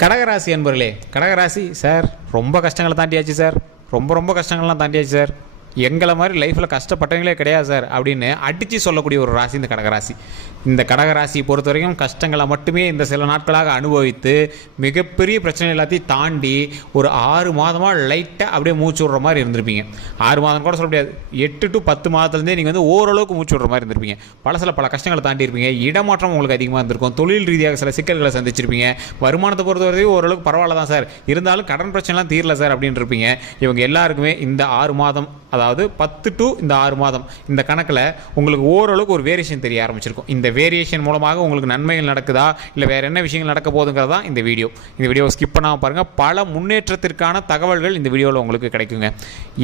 கடகராசி அன்பர்களே, கடகராசி சார் ரொம்ப கஷ்டங்களை தாண்டியாச்சு சார், ரொம்ப கஷ்டங்கள்லாம் தாண்டியாச்சு சார், எங்களை மாதிரி லைஃப்பில் கஷ்டப்பட்டவங்களே கிடையாது சார் அப்படின்னு அடித்து சொல்லக்கூடிய ஒரு ராசி இந்த கடகராசி. இந்த கடகராசியை பொறுத்த வரைக்கும் கஷ்டங்களை மட்டுமே இந்த சில நாட்களாக அனுபவித்து மிகப்பெரிய பிரச்சனை எல்லாத்தையும் தாண்டி ஒரு 6 மாதமாக லைட்டாக அப்படியே மூச்சு விடுற மாதிரி இருந்திருப்பீங்க. 6 மாதம் கூட சொல்ல முடியாது, 8 to 10 மாதத்துலேருந்தே நீங்கள் வந்து ஓரளவுக்கு மூச்சு விடுற மாதிரி இருந்திருப்பீங்க. பல கஷ்டங்களை தாண்டி இருப்பீங்க. இடமாற்றம் உங்களுக்கு அதிகமாக இருந்திருக்கும். தொழில் ரீதியாக சில சிக்கல்களை சந்திச்சிருப்பீங்க. வருமானத்தை பொறுத்த வரைக்கும் ஓரளவுக்கு பரவாயில்ல தான் சார், இருந்தாலும் கடன் பிரச்சனைலாம் தீரல சார் அப்படின்னு இருப்பீங்க. இவங்க எல்லாருக்குமே இந்த 6 மாதம், அதாவது 10 to இந்த 6 மாதம் இந்த கணக்கில் உங்களுக்கு ஓரளவுக்கு ஒரு வேரியேஷன் தெரிய ஆரம்பிச்சிருக்கும். இந்த வேரியேஷன் மூலமாக உங்களுக்கு நன்மைகள் நடக்குதா இல்லை வேறு என்ன விஷயங்கள் நடக்க போகுதுங்கிறது தான் இந்த வீடியோவை ஸ்கிப் பண்ணாமல் பாருங்கள். பல முன்னேற்றத்திற்கான தகவல்கள் இந்த வீடியோவில் உங்களுக்கு கிடைக்குங்க.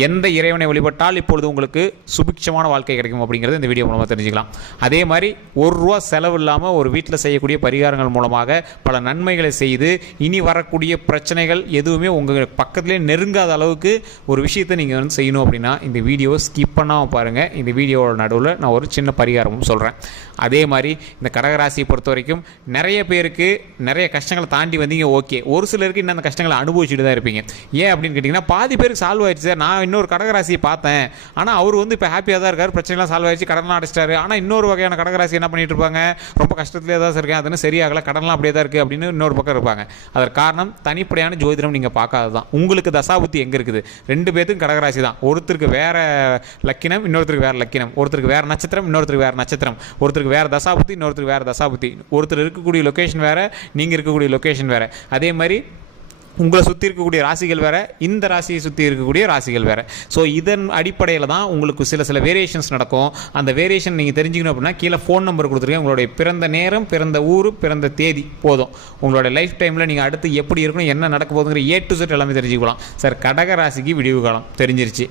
எந்த இறைவனை வழிபட்டால் இப்பொழுது உங்களுக்கு சுபிட்சமான வாழ்க்கை கிடைக்கும் அப்படிங்கிறது இந்த வீடியோ மூலமாக தெரிஞ்சுக்கலாம். அதே மாதிரி ₹1 செலவு இல்லாமல் ஒரு வீட்டில் செய்யக்கூடிய பரிகாரங்கள் மூலமாக பல நன்மைகளை செய்து இனி வரக்கூடிய பிரச்சனைகள் எதுவுமே உங்கள் பக்கத்திலே நெருங்காத அளவுக்கு ஒரு விஷயத்தை நீங்கள் வந்து செய்யணும் அப்படின்னா இந்த வீடியோவை ஸ்கிப் பண்ணாமல் பாருங்கள். இந்த வீடியோவோட நடுவில் நான் ஒரு சின்ன பரிகாரமும் சொல்கிறேன். அதே மாதிரி இந்த கடகராசியை பொறுத்த வரைக்கும் நிறைய பேருக்கு நிறைய கஷ்டங்களை தாண்டி வந்தீங்க, ஓகே. ஒரு சிலருக்கு இன்னும் அந்த கஷ்டங்களை அனுபவிச்சுட்டு தான் இருப்பீங்க. ஏன் அப்படின்னு கேட்டிங்கன்னா, பாதி பேருக்கு சால்வ் ஆயிடுச்சு சார். நான் இன்னொரு கடகராசியை பார்த்தேன், ஆனால் அவர் வந்து இப்போ ஹாப்பியாக தான் இருக்கார், பிரச்சனைலாம் சால்வ் ஆயிடுச்சு, கடன்லாம் அடைச்சிட்டாரு. ஆனால் இன்னொரு வகையான கடகராசி என்ன பண்ணிட்டு இருப்பாங்க, ரொம்ப கஷ்டத்துலேயே தான் இருக்கேன், அதுன்னு சரியாகல, கடன்லாம் அப்படியே தான் இருக்குது அப்படின்னு இன்னொரு பக்கம் இருப்பாங்க. அதற்கு காரணம் தனிப்படையான ஜோதிடம் நீங்கள் பார்க்காது தான். உங்களுக்கு தசாபுத்தி எங்கே இருக்குது? 2 பேத்துக்கும் கடகராசி தான். ஒருத்தருக்கு வேறு லக்கினம், இன்னொருத்தருக்கு வேறு லக்கினம். ஒருத்தருக்கு வேறு நட்சத்திரம், இன்னொருத்தருக்கு வேறு நட்சத்திரம். ஒருத்தருக்கு வேறு தசாபுத்தி, இன்னொருத்தருக்கு வேறு தசாபுத்தி. ஒருத்தர் இருக்கக்கூடிய லொக்கேஷன் வேறு, நீங்கள் இருக்கக்கூடிய லொக்கேஷன் வேறு. அதே மாதிரி உங்களை சுற்றி இருக்கக்கூடிய ராசிகள் வேறு, இந்த ராசியை சுற்றி இருக்கக்கூடிய ராசிகள் வேறு. ஸோ இதன் அடிப்படையில் தான் உங்களுக்கு சில வேரியேஷன்ஸ் நடக்கும். அந்த வேரியேஷன் நீங்கள் தெரிஞ்சுக்கணும் அப்படின்னா கீழே ஃபோன் நம்பர் கொடுத்துருக்கேன். உங்களுடைய பிறந்த நேரம், பிறந்த ஊர், பிறந்த தேதி போதும். உங்களோட லைஃப் டைமில் நீங்கள் அடுத்து எப்படி இருக்கணும், என்ன நடக்க போகுதுங்கிற A to Z எல்லாமே தெரிஞ்சுக்கலாம். சார் கடக ராசிக்கு விடிவு காலம் தெரிஞ்சிருச்சு.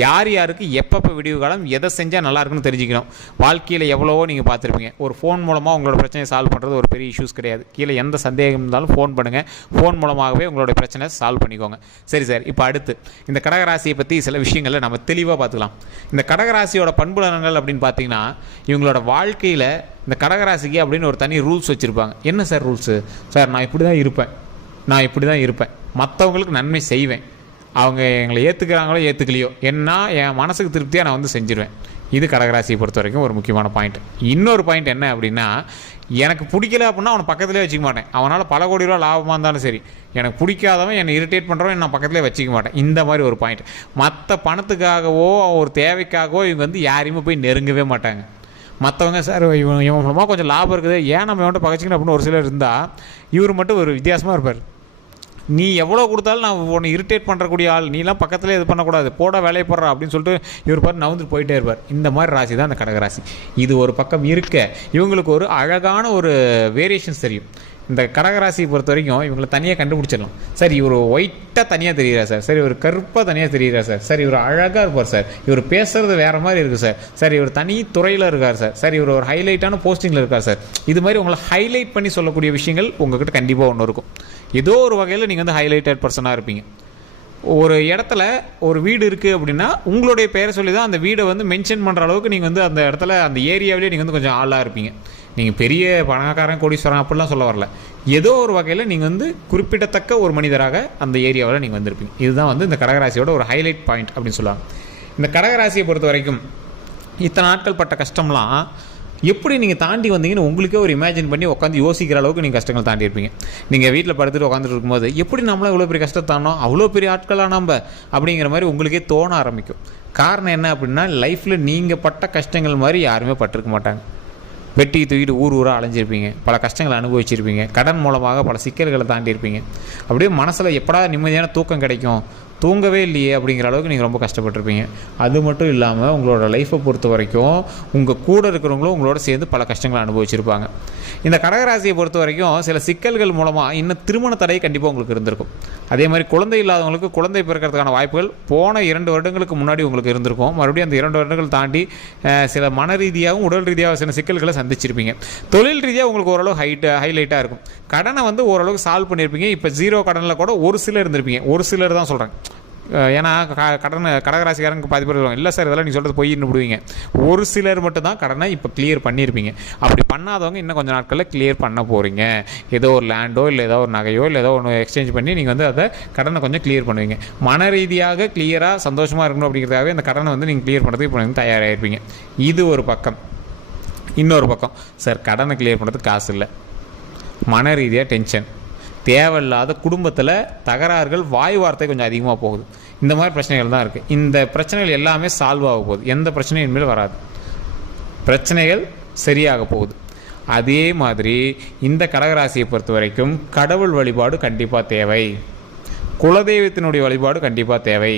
யார் யாருக்கு எப்பப்போ விடிவு காலம், எதை செஞ்சால் நல்லாயிருக்குன்னு தெரிஞ்சுக்கணும். வாழ்க்கையில் எவ்வளவோ நீங்கள் பார்த்துருப்பீங்க. ஒரு ஃபோன் மூலமாக உங்களோட பிரச்சனையை சால்வ் பண்ணுறது ஒரு பெரிய இஷ்யூஸ் கிடையாது. கீழே எந்த சந்தேகம் இருந்தாலும் ஃபோன் பண்ணுங்கள். ஃபோன் மூலமாகவே உங்களோட பிரச்சனை சால்வ் பண்ணிக்கோங்க. சரி சார், இப்போ அடுத்து இந்த கடகராசியை பற்றி சில விஷயங்களை நம்ம தெளிவாக பார்த்துக்கலாம். இந்த கடகராசியோட பண்புலனங்கள் அப்படின்னு பார்த்தீங்கன்னா, இவங்களோட வாழ்க்கையில் இந்த கடகராசிக்கு அப்படின்னு ஒரு தனி ரூல்ஸ் வச்சுருப்பாங்க. என்ன சார் ரூல்ஸு? சார் நான் இப்படி தான் இருப்பேன், மற்றவங்களுக்கு நன்மை செய்வேன், அவங்க எங்களை ஏற்றுக்கிறாங்களோ ஏற்றுக்கலையோ, என்ன என் மனசுக்கு திருப்தியாக நான் வந்து செஞ்சுருவேன். இது கடகராசியை பொறுத்த வரைக்கும் ஒரு முக்கியமான பாயிண்ட். இன்னொரு பாயிண்ட் என்ன அப்படின்னா, எனக்கு பிடிக்கல அப்படின்னா அவனை பக்கத்துலேயே வச்சுக்க மாட்டேன். அவனால் பல கோடி ரூபா லாபமாக இருந்தாலும் சரி, எனக்கு பிடிக்காதவன் என்னை இரிட்டேட் பண்ணுறவன் நான் பக்கத்துலேயே வச்சுக்க மாட்டேன். இந்த மாதிரி ஒரு பாயிண்ட். மற்ற பணத்துக்காகவோ ஒரு தேவைக்காகவோ இவங்க வந்து யாரையுமே போய் நெருங்கவே மாட்டாங்க. மற்றவங்க சார் இவன் மூலமாக கொஞ்சம் லாபம் இருக்குது, ஏன் நம்ம இவன்ட்ட பகச்சிக்கணும் அப்படின்னு ஒரு சிலர் இருந்தால், இவர் மட்டும் ஒரு வித்தியாசமாக இருப்பார். நீ எவ்வளோ கொடுத்தாலும் நான் உன்னை இரிட்டேட் பண்ணுறக்கூடிய ஆள், நீலாம் பக்கத்தில் இது பண்ணக்கூடாது, போட வேலையை போடுறா அப்படின்னு சொல்லிட்டு இவர் பாரு நவுந்துட்டு போயிட்டே இருப்பார். இந்த மாதிரி ராசி தான் அந்த கடகராசி. இது ஒரு பக்கம் இருக்க, இவங்களுக்கு ஒரு அழகான ஒரு வேரியேஷன்ஸ் தெரியும். இந்த கடகராசியை பொறுத்த வரைக்கும் இவங்களை தனியாக கண்டுபிடிச்சிடலாம். சார் இவர் ஒயிட்டாக தனியாக தெரிகிறார் சார், சரி இவர் கருப்பாக தனியாக தெரிகிறார் சார், சார் இவர் அழகாக இருப்பார் சார், இவர் பேசுகிறது வேறு மாதிரி இருக்குது சார், சார் இவர் தனி துறையில் இருக்கார் சார், சார் இவர் ஒரு ஹைலைட்டான போஸ்டிங்கில் இருக்கார் சார். இது மாதிரி உங்களை ஹைலைட் பண்ணி சொல்லக்கூடிய விஷயங்கள் உங்கள்கிட்ட கண்டிப்பாக ஒன்று இருக்கும். ஏதோ ஒரு வகையில் நீங்கள் வந்து ஹைலைட்டட் பர்சனாக இருப்பீங்க. ஒரு இடத்துல ஒரு வீடு இருக்குது அப்படின்னா உங்களுடைய பெயரை சொல்லி தான் அந்த வீடை வந்து மென்ஷன் பண்ணுற அளவுக்கு நீங்கள் வந்து அந்த இடத்துல அந்த ஏரியாவிலே நீங்கள் வந்து கொஞ்சம் ஆளாக இருப்பீங்க. நீங்கள் பெரிய பணக்காரன் கோடீஸ்வரன் அப்படிலாம் சொல்ல வரல. ஏதோ ஒரு வகையில் நீங்கள் வந்து குறிப்பிடத்தக்க ஒரு மனிதராக அந்த ஏரியாவில் நீங்கள் வந்திருப்பீங்க. இதுதான் வந்து இந்த கடகராசியோட ஒரு ஹைலைட் பாயிண்ட் அப்படின்னு சொல்லுவாங்க. இந்த கடகராசியை பொறுத்த வரைக்கும் இத்தனை நாட்கள் பட்ட கஷ்டம்லாம் எப்படி நீங்கள் தாண்டி வந்தீங்கன்னு உங்களுக்கே ஒரு இமேஜின் பண்ணி உட்காந்து யோசிக்கிற அளவுக்கு நீங்கள் கஷ்டங்கள் தாண்டி இருப்பீங்க. நீங்கள் வீட்டில் படுத்துட்டு உட்காந்துட்டு இருக்கும்போது எப்படி நம்மளாம் இவ்வளோ பெரிய கஷ்டத்தானோ, அவ்வளோ பெரிய ஆட்களாக நம்ம அப்படிங்கிற மாதிரி உங்களுக்கே தோண ஆரம்பிக்கும். காரணம் என்ன அப்படின்னா, லைஃப்பில் நீங்கள் பட்ட கஷ்டங்கள் மாதிரி யாருமே பட்டிருக்க மாட்டாங்க. வெட்டி தூக்கிட்டு ஊராக அலைஞ்சிருப்பீங்க, பல கஷ்டங்களை அனுபவிச்சிருப்பீங்க, கடன் மூலமாக பல சிக்கல்களை தாண்டியிருப்பீங்க. அப்படியே மனசில் எப்படா நிம்மதியான தூக்கம் கிடைக்கும், தூங்கவே இல்லையே அப்படிங்கிற அளவுக்கு நீங்கள் ரொம்ப கஷ்டப்பட்டுருப்பீங்க. அது மட்டும் இல்லாமல் உங்களோட லைஃப்பை பொறுத்த வரைக்கும் உங்கள் கூட இருக்கிறவங்களும் உங்களோட சேர்ந்து பல கஷ்டங்களை அனுபவிச்சிருப்பாங்க. இந்த கடகராசியை பொறுத்த வரைக்கும் சில சிக்கல்கள் மூலமாக இன்னும் திருமண தடை கண்டிப்பாக உங்களுக்கு இருந்திருக்கும். அதே மாதிரி குழந்தை இல்லாதவங்களுக்கு குழந்தை பிறக்கிறதுக்கான வாய்ப்புகள் போன 2 வருடங்களுக்கு முன்னாடி உங்களுக்கு இருந்திருக்கும். மறுபடியும் அந்த 2 வருடங்கள் தாண்டி சில மன ரீதியாகவும் உடல் ரீதியாக சில சிக்கல்களை சந்திச்சிருப்பீங்க. தொழில் ரீதியாக உங்களுக்கு ஓரளவு ஹைலைட்டாக இருக்கும். கடனை வந்து ஓரளவுக்கு சால்வ் பண்ணியிருப்பீங்க. இப்போ 0 கடனில் கூட ஒரு சிலர் இருந்திருப்பீங்க. ஒரு சிலர் தான் சொல்கிறேன், ஏன்னா கடகராசிக்காரங்க பாதி பேர் இல்லை சார் இதெல்லாம் நீங்கள் சொல்கிறது பொய்ன்னு விடுவீங்க. ஒரு சிலர் மட்டும் தான் கடனை இப்போ கிளியர் பண்ணியிருப்பீங்க. அப்படி பண்ணாதவங்க இன்னும் கொஞ்சம் நாட்களில் கிளியர் பண்ண போகிறீங்க. ஏதோ ஒரு லேண்டோ இல்லை ஏதோ ஒரு நகையோ இல்லை ஏதோ ஒன்று எக்ஸ்சேஞ்ச் பண்ணி நீங்கள் வந்து அதை கடனை கொஞ்சம் கிளியர் பண்ணுவீங்க. மன ரீதியாக கிளியராக சந்தோஷமாக இருக்கணும் அப்படிங்கிறதுக்காகவே அந்த கடனை வந்து நீங்கள் கிளியர் பண்ணுறதுக்கு இப்போ வந்து தயாராகிருப்பீங்க. இது ஒரு பக்கம். இன்னொரு பக்கம், சார் கடனை கிளியர் பண்ணுறதுக்கு காசு இல்லை, மன ரீதியாக டென்ஷன், தேவையில்லாத குடும்பத்தில் தகராறுகள், வாய் வார்த்தை கொஞ்சம் அதிகமாக போகுது. இந்த மாதிரி பிரச்சனைகள் தான் இருக்குது. இந்த பிரச்சனைகள் எல்லாமே சால்வ் ஆக போகுது. எந்த பிரச்சனையும் இனிமேல் வராது. பிரச்சனைகள் சரியாக போகுது. அதே மாதிரி இந்த கடகராசியை பொறுத்த வரைக்கும் கடவுள் வழிபாடு கண்டிப்பாக தேவை, குலதெய்வத்தினுடைய வழிபாடு கண்டிப்பாக தேவை.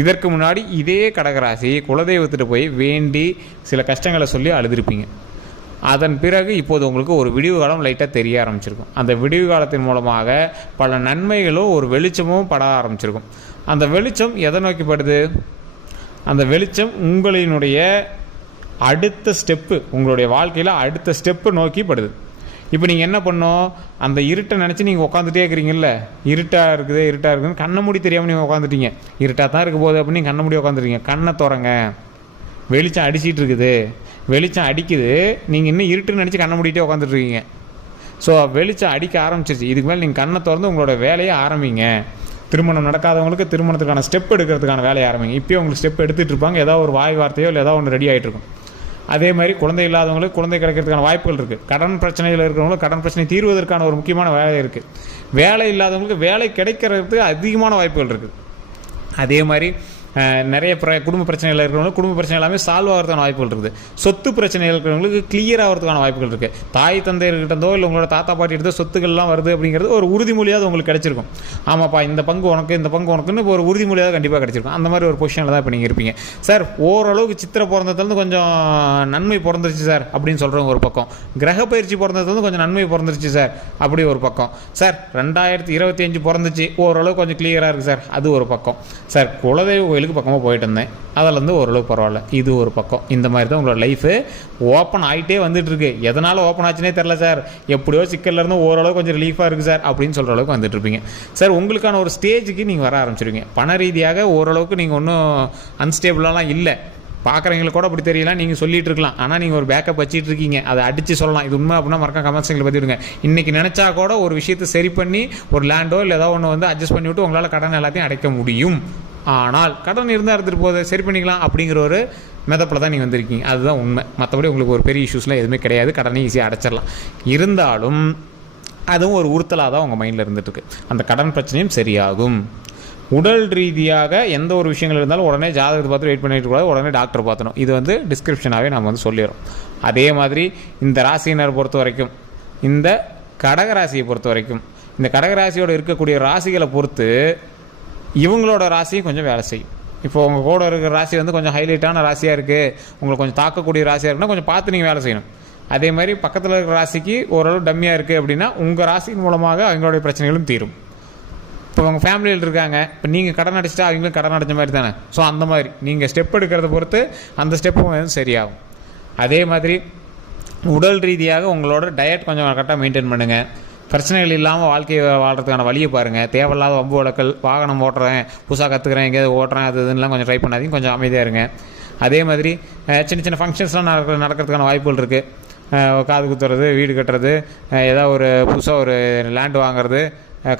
இதற்கு முன்னாடி இதே கடகராசி குலதெய்வத்திட்ட போய் வேண்டி சில கஷ்டங்களை சொல்லி அழுதுருப்பீங்க. அதன் பிறகு இப்போது உங்களுக்கு ஒரு விடிவு காலம் லைட்டாக தெரிய ஆரம்பிச்சிருக்கும். அந்த விடிவு காலத்தின் மூலமாக பல நன்மைகளும் ஒரு வெளிச்சமும் பட ஆரம்பிச்சிருக்கும். அந்த வெளிச்சம் எதை நோக்கி படுது? அந்த வெளிச்சம் உங்களினுடைய அடுத்த ஸ்டெப்பு, உங்களுடைய வாழ்க்கையில் அடுத்த ஸ்டெப்பு நோக்கி படுது. இப்போ நீங்கள் என்ன பண்ணோம்? அந்த இருட்டை நினச்சி நீங்கள் உட்காந்துட்டே இருக்கிறீங்கல்ல, இருட்டாக இருக்குதுன்னு கண்ணை மூடி தெரியாமல் நீங்கள் உட்காந்துட்டீங்க. இருட்டாக தான் இருக்க போகுது அப்படின்னு கண்ணை மூடி உட்காந்துருக்கீங்க. கண்ணை திறங்க, வெளிச்சம் அடிச்சிட்டு இருக்குது, வெளிச்சம் அடிக்குது. நீங்கள் இன்னும் இருட்டுன்னு நினச்சி கண்ணை மூடிட்டே உட்காந்துட்ருக்கீங்க. ஸோ வெளிச்சம் அடிக்க ஆரம்பிச்சிருச்சு. இதுக்கு மேலே நீங்கள் கண்ணை திறந்து உங்களோட வேலையை ஆரம்பிங்க. திருமணம் நடக்காதவங்களுக்கு திருமணத்துக்கான ஸ்டெப் எடுக்கிறதுக்கான வேலையை ஆரம்பிங்க. இப்போயே உங்களுக்கு ஸ்டெப் எடுத்துகிட்டு இருப்பாங்க. ஏதாவது ஒரு வாய் வார்த்தையோ இல்லை ஏதாவது ஒன்று ரெடி ஆகிட்டு இருக்கும். அதே மாதிரி குழந்தை இல்லாதவங்களுக்கு குழந்தை கிடைக்கிறதுக்கான வாய்ப்புகள் இருக்குது. கடன் பிரச்சனையில் இருக்கிறவங்களுக்கு கடன் பிரச்சனை தீர்வதற்கான ஒரு முக்கியமான வேலை இருக்குது. வேலை இல்லாதவங்களுக்கு வேலை கிடைக்கிறதுக்கு அதிகமான வாய்ப்புகள் இருக்குது. அதே மாதிரி நிறைய குடும்ப பிரச்சனைகள் இருக்கிறவங்களுக்கு குடும்ப பிரச்சனை எல்லாமே சால்வ் ஆகிறதுக்கான வாய்ப்புகள் இருக்குது. சொத்து பிரச்சனைகள் இருக்கிறவங்களுக்கு கிளியர் ஆகிறதுக்கான வாய்ப்புகள் இருக்குது. தாய் தந்தையர்கிட்டதோ இல்லை உங்களோட தாத்தா பாட்டி எடுத்தோ சொத்துக்கள்லாம் வருது அப்படிங்கிறது ஒரு உறுதிமொழியாவது உங்களுக்கு கிடைச்சிருக்கும். ஆமாப்பா இந்த பங்கு உனக்கு இந்த பங்கு உனக்குன்னு ஒரு உறுதிமொழியாக கண்டிப்பாக கிடைச்சிருக்கும். அந்த மாதிரி ஒரு பொசிஷனில் தான் இப்போ நீங்கள் இருப்பீங்க. சார் ஓரளவுக்கு சித்திரை பிறந்ததுலேருந்து கொஞ்சம் நன்மை பிறந்துருச்சு சார் அப்படின்னு சொல்கிறவங்க ஒரு பக்கம், கிரக பயிற்சி பிறந்ததுலேருந்து கொஞ்சம் நன்மை பிறந்துருச்சு சார் அப்படி ஒரு பக்கம், சார் 2025 பிறந்துச்சு ஓரளவு கொஞ்சம் கிளியராக இருக்குது சார் அது ஒரு பக்கம், சார் குலதெய்வ கோயிலுக்கு பக்கமாக போயிட்டு இருந்தேன் அதிலேருந்து ஓரளவு பரவாயில்ல இது ஒரு பக்கம். இந்த மாதிரி தான் உங்களோட லைஃபு ஓப்பன் ஆகிட்டே வந்துட்டு இருக்கு. எதனால் ஓப்பன் ஆச்சுன்னே தெரில சார், எப்படியோ சிக்கல்லேருந்து ஓரளவு கொஞ்சம் ரிலீஃபாக இருக்குது சார் அப்படின்னு சொல்கிற அளவுக்கு வந்துட்டு இருப்பீங்க. சார் உங்களுக்கான ஒரு ஸ்டேஜுக்கு நீங்கள் வர ஆரம்பிச்சிருவீங்க. பண ரீதியாக ஓரளவுக்கு நீங்கள் ஒன்றும் அன்ஸ்டேபிளாலாம் இல்லை. பார்க்குறவங்களுக்கு கூட அப்படி தெரியலாம், நீங்கள் சொல்லிட்டு இருக்கலாம். ஆனால் நீங்கள் ஒரு பேக்கப் வச்சிட்டு இருக்கீங்க, அதை அடித்து சொல்லலாம். இது உண்மை அப்படின்னா மறக்காம கமெண்ட்ஸில் பதிவிடுங்க. இன்றைக்கி நினச்சா கூட ஒரு விஷயத்தை சரி பண்ணி ஒரு லேண்டோ இல்லை ஏதோ ஒன்று வந்து அட்ஜஸ்ட் பண்ணி விட்டு உங்களால் கடன் எல்லாத்தையும் அடைக்க முடியும். ஆனால் கடன் இருந்தால் எடுத்துகிட்டு போகுது சரி பண்ணிக்கலாம் அப்படிங்கிற ஒரு மெதப்பில் தான் நீங்கள் வந்திருக்கீங்க. அதுதான் உண்மை. மற்றபடி உங்களுக்கு ஒரு பெரிய இஷ்யூஸ்லாம் எதுவுமே கிடையாது. கடனை ஈஸியாக அடைச்சிடலாம். இருந்தாலும் அதுவும் ஒரு உறுத்தலாக தான் உங்கள் மைண்டில் இருந்துகிட்ருக்கு. அந்த கடன் பிரச்சனையும் சரியாகும். உடல் ரீதியாக எந்த ஒரு விஷயங்கள் இருந்தாலும் உடனே ஜாதகத்தை பார்த்து வெயிட் பண்ணிட்டு கூடாது, உடனே டாக்டர் பார்த்தணும். இது வந்து டிஸ்கிரிப்ஷனாகவே நம்ம வந்து சொல்லிடுறோம். அதே மாதிரி இந்த ராசியினர் பொறுத்த வரைக்கும், இந்த கடகராசியை பொறுத்த வரைக்கும், இந்த கடகராசியோடு இருக்கக்கூடிய ராசிகளை பொறுத்து இவங்களோட ராசியும் கொஞ்சம் வேலை செய்யும். இப்போ உங்கள் கூட இருக்கிற ராசி வந்து கொஞ்சம் ஹைலைட்டான ராசியாக இருக்குது, உங்களுக்கு கொஞ்சம் தாக்கக்கூடிய ராசியாக இருக்குன்னா கொஞ்சம் பார்த்து நீங்கள் வேலை செய்யணும். அதே மாதிரி பக்கத்தில் இருக்கிற ராசிக்கு ஓரளவு டம்மியாக இருக்குது அப்படின்னா உங்கள் ராசியின் மூலமாக அவங்களுடைய பிரச்சனைகளும் தீரும். இப்போ உங்கள் ஃபேமிலியில் இருக்காங்க, இப்போ நீங்கள் கடன் அடிச்சிட்டா அவங்களும் கடன் அடைஞ்ச மாதிரி தானே. ஸோ அந்த மாதிரி நீங்கள் ஸ்டெப் எடுக்கிறத பொறுத்து அந்த ஸ்டெப்பும் வந்து சரியாகும். அதே மாதிரி உடல் ரீதியாக உங்களோட டயட் கொஞ்சம் கரெக்டாக மெயின்டைன் பண்ணுங்கள். பிரச்சனைகள் இல்லாமல் வாழ்க்கையை வாழ்கிறதுக்கான வழியை பாருங்கள். தேவையில்லாத வம்பு வழக்கல், வாகனம் ஓட்டுறேன் புதுசாக கற்றுக்கிறேன் எங்கேயாவது ஓட்டுறேன் அது இதுலாம் கொஞ்சம் ட்ரை பண்ணாதீங்க, கொஞ்சம் அமைதியாக இருங்க. அதே மாதிரி சின்ன சின்ன ஃபங்க்ஷன்ஸ்லாம் நடக்கிறதுக்கான வாய்ப்புகள் இருக்குது. காது குத்துறது, வீடு கட்டுறது, ஏதாவது ஒரு புதுசாக ஒரு லேண்டு வாங்குறது,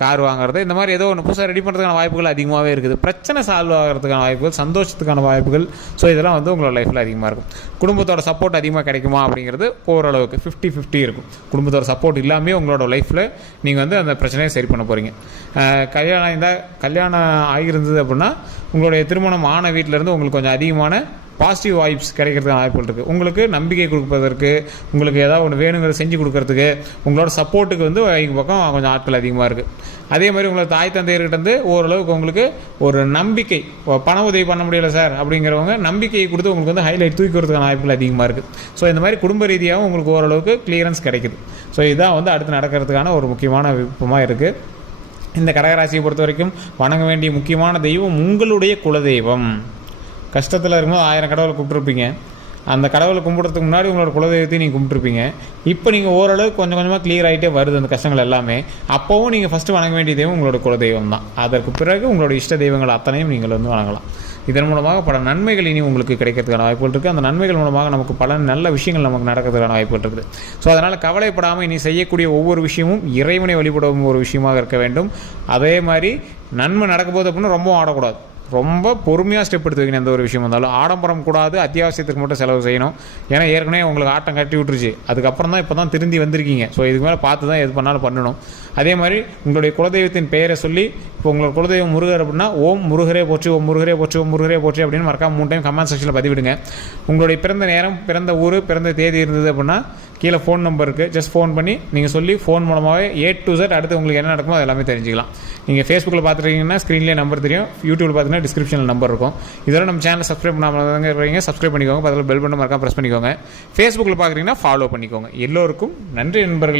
கார் வாங்குறது, இந்த மாதிரி ஏதோ ஒன்று புதுசாக ரெடி பண்ணுறதுக்கான வாய்ப்புகள் அதிகமாகவே இருக்குது. பிரச்சனை சால்வ் ஆகிறதுக்கான வாய்ப்புகள், சந்தோஷத்துக்கான வாய்ப்புகள், ஸோ இதெல்லாம் வந்து உங்களோட லைஃப்பில் அதிகமாக இருக்கும். குடும்பத்தோட சப்போர்ட் அதிகமாக கிடைக்குமா அப்படிங்கிறது ஓரளவுக்கு 50-50 இருக்கும். குடும்பத்தோட சப்போர்ட் இல்லாமல் உங்களோட லைஃப்பில் நீங்கள் வந்து அந்த பிரச்சனையை சரி பண்ண போகிறீங்க. கல்யாணம் ஆகியிருந்தது அப்படின்னா உங்களுடைய திருமணம் ஆன வீட்டிலேருந்து உங்களுக்கு கொஞ்சம் அதிகமான பாசிட்டிவ் வைப்ஸ் கிடைக்கிறதுக்கான வாய்ப்புகள் இருக்குது. உங்களுக்கு நம்பிக்கை கொடுப்பதற்கு, உங்களுக்கு ஏதாவது ஒன்று வேணுங்கிறத செஞ்சு கொடுக்கறதுக்கு, உங்களோட சப்போர்ட்டுக்கு வந்து எங்கள் பக்கம் கொஞ்சம் ஆட்கள் அதிகமாக இருக்குது. அதே மாதிரி உங்களோட தாய் தந்தையர்கிட்ட வந்து ஓரளவுக்கு உங்களுக்கு ஒரு நம்பிக்கை, பண உதவி பண்ண முடியலை சார் அப்படிங்கிறவங்க நம்பிக்கையை கொடுத்து உங்களுக்கு வந்து ஹைலைட் தூக்கிறதுக்கான வாய்ப்புகள் அதிகமாக இருக்குது. ஸோ இந்த மாதிரி குடும்ப ரீதியாகவும் உங்களுக்கு ஓரளவுக்கு கிளியரன்ஸ் கிடைக்குது. ஸோ இதுதான் வந்து அடுத்து நடக்கிறதுக்கான ஒரு முக்கியமான விருப்பமாக இருக்குது. இந்த கடகராசியை பொறுத்த வரைக்கும் வணங்க வேண்டிய முக்கியமான தெய்வம் உங்களுடைய குலதெய்வம். கஷ்டத்தில் இருக்கும்போது 1000 கடவுளை கூப்பிட்டுருப்பீங்க. அந்த கடவுளை கும்பிட்றதுக்கு முன்னாடி உங்களோட குலதெய்வத்தையும் நீங்கள் கும்பிட்டுருப்பீங்க. இப்போ நீங்கள் ஓரளவுக்கு கொஞ்சம் கொஞ்சமாக கிளியர் ஆகிட்டே வருது அந்த கஷ்டங்கள் எல்லாமே. அப்போவும் நீங்கள் ஃபஸ்ட்டு வணங்க வேண்டிய தெய்வம் உங்களோட குலதெய்வம் தான். அதற்கு பிறகு உங்களோட இஷ்ட தெய்வங்கள் அத்தனையும் நீங்கள் வந்து வணங்கலாம். இதன் மூலமாக பல நன்மைகள் இனி உங்களுக்கு கிடைக்கிறதுக்கான வாய்ப்புகள் இருக்குது. அந்த நன்மைகள் மூலமாக நமக்கு பல நல்ல விஷயங்கள் நமக்கு நடக்கிறதுக்கான வாய்ப்புகள் இருக்குது. ஸோ அதனால் கவலைப்படாமல் இனி செய்யக்கூடிய ஒவ்வொரு விஷயமும் இறைவனை வழிபடும் ஒரு விஷயமாக இருக்க வேண்டும். அதே மாதிரி நன்மை நடக்கும்போது அப்படின்னா ரொம்ப ஆடக்கூடாது. ரொம்ப பொறுமையாக ஸ்டெப் எடுத்து வைக்கணும். எந்த ஒரு விஷயம் வந்தாலும் ஆடம்பரம் கூடாது. அத்தியாவசியத்துக்கு மட்டும் செலவு செய்யணும். ஏன்னா ஏற்கனவே உங்களுக்கு ஆட்டம் கட்டி விட்டுருச்சு. அதுக்கப்புறம் தான் இப்போ தான் திருந்தி வந்திருக்கீங்க. ஸோ இதுக்கு மேலே பார்த்து தான் எது பண்ணாலும் பண்ணணும். அதே மாதிரி உங்களுடைய குலதெய்வத்தின் பெயரை சொல்லி, இப்போ உங்களோட குலதெய்வம் முருகர் அப்படின்னா ஓம் முருகரே போற்றி, ஓம் முருகரே போற்றி, ஓம் முருகரே போற்றி அப்படின்னு மறக்காம 3 டைம் கமெண்ட் செக்ஷனில் பதிவிடுங்க. உங்களுடைய பிறந்த நேரம், பிறந்த ஊர், பிறந்த தேதி இருந்தது அப்படின்னா கீழே ஃபோன் நம்பர் இருக்குது. ஜஸ்ட் ஃபோன் பண்ணி நீங்கள் சொல்லி ஃபோன் மூலமாகவே A to Z அடுத்து உங்களுக்கு என்ன நடக்குமோ அது எல்லாமே தெரிஞ்சுக்கலாம். நீங்கள் ஃபேஸ்புக்கில் பார்த்துருக்கீங்கன்னா ஸ்க்ரீன்லேயே நம்பர் தெரியும். யூடியூப்பில் பார்த்தீங்கன்னா டிஸ்கிரிப்ஷனில் நம்பர் இருக்கும். இதோட நம்ம சேனல் சப்ஸ்கிரைப் பண்ணாமல் இருக்கீங்க, சப்ஸ்கிரைப் பண்ணிக்கோங்க. அதில் பெல் பட்டன் மறக்காம ப்ரெஸ் பண்ணிக்கோங்க. ஃபேஸ்புக்கில் பார்க்குறீங்கன்னா ஃபாலோ பண்ணிக்கோங்க. எல்லோருக்கும் நன்றி நண்பர்களே.